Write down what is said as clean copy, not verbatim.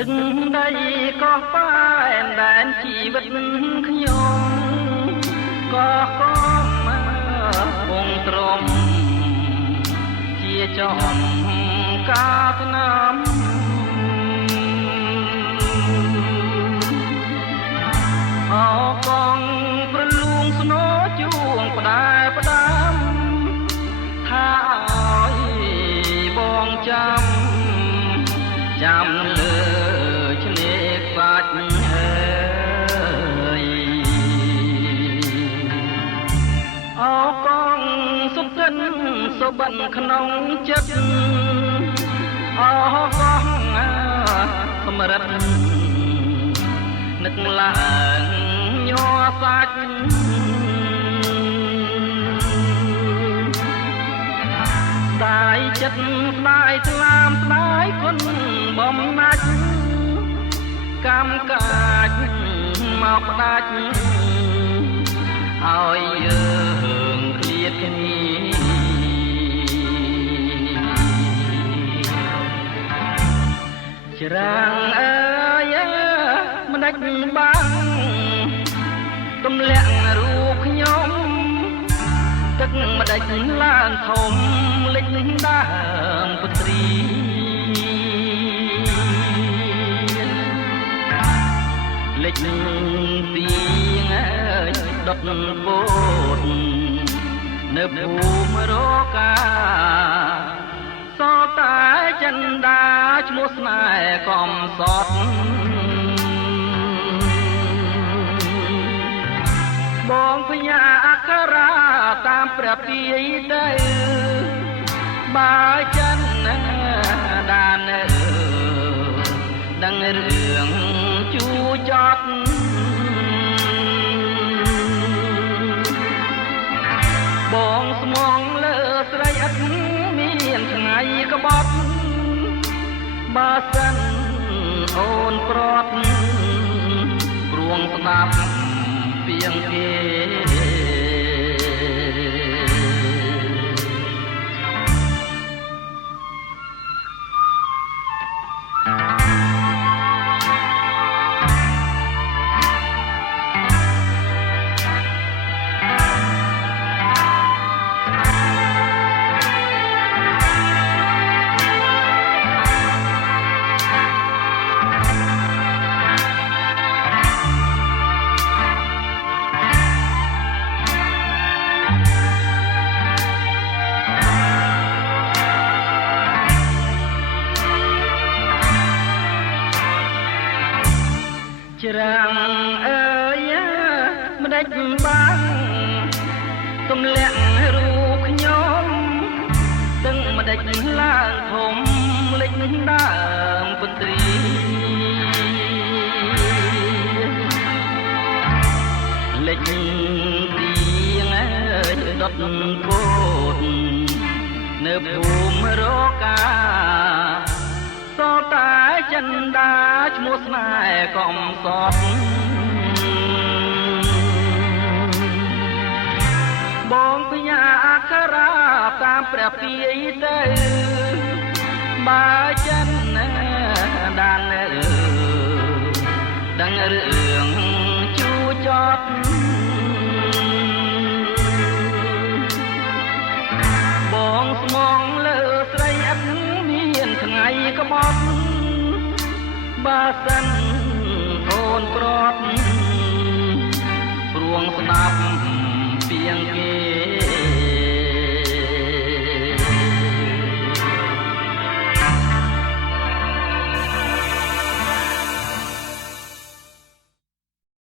ទឹកដីក៏ប៉ែនដែនជីវិតខ្ញុំក៏កំពងទ្រាំជាចំការថ្នាំអបងប្រលួងស្នោជួងផ្ដែផ្ដាំថាឲ្យបងចាំលើឆ្នេរខ្វាច់អើយអបងសុខិនសុបិនក្នុងចិត្តអបងសម្រិតនឹកឡើងញ័រសាច់ស្ដាយចិត្តស្ដាយស្លាមស្ដាយគុណបំណាច់កម្មកាចមកផ្ដាច់ឲ្យយើងឃ្លាតគ្នាច្រាំងអើយមិនដាច់បាំងទម្លាក់រូបខ្ញុំទឹកម្ដេចឡើងធំលិចដើមពត្រីលិចពីងដុតបូតនៅភូមិរកាសតែចិន្តាឈ្មោះស្នេហ៍កំសត់បងភញាអក្ខរាតាមព្រះពាយទៅបើចិនដានដឹងរឿងជួចត់បងស្មងលើស្រីឥតមានថ្ងៃក្បត់បើសិនអូនប្រត់ព្រួងស្ដាប់ពីងគេច្រាំងអើយមិនដាច់បាំងទម្លាក់រូបខ្ញុំទឹងមិនដាច់ឡើងធំលិចដើមពន្ត្រីលិចទៀងដុតកូននៅភូមិរកាសតែចិន្តាឈ្មោះស្នេហ៍កំសត់បងភញាអក្ខរាតាមព្រះពាយទៅបើចិនដានដឹងរឿងជួចត់បងស្មងលើស្រីឥតមានថ្ងៃក្បត់បើសិនអូនប្រត់ព្រួងស្ដាប់